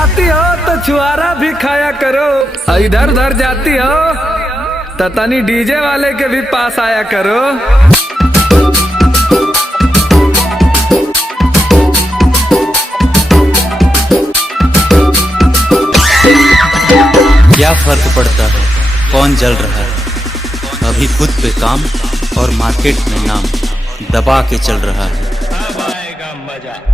खाती हो तो छुआरा भी खाया करो, इधर उधर जाती हो तो तनी डीजे वाले के भी पास आया करो। क्या फर्क पड़ता है कौन जल रहा है, अभी खुद पे काम और मार्केट में नाम दबा के चल रहा है। अब आएगा मजा।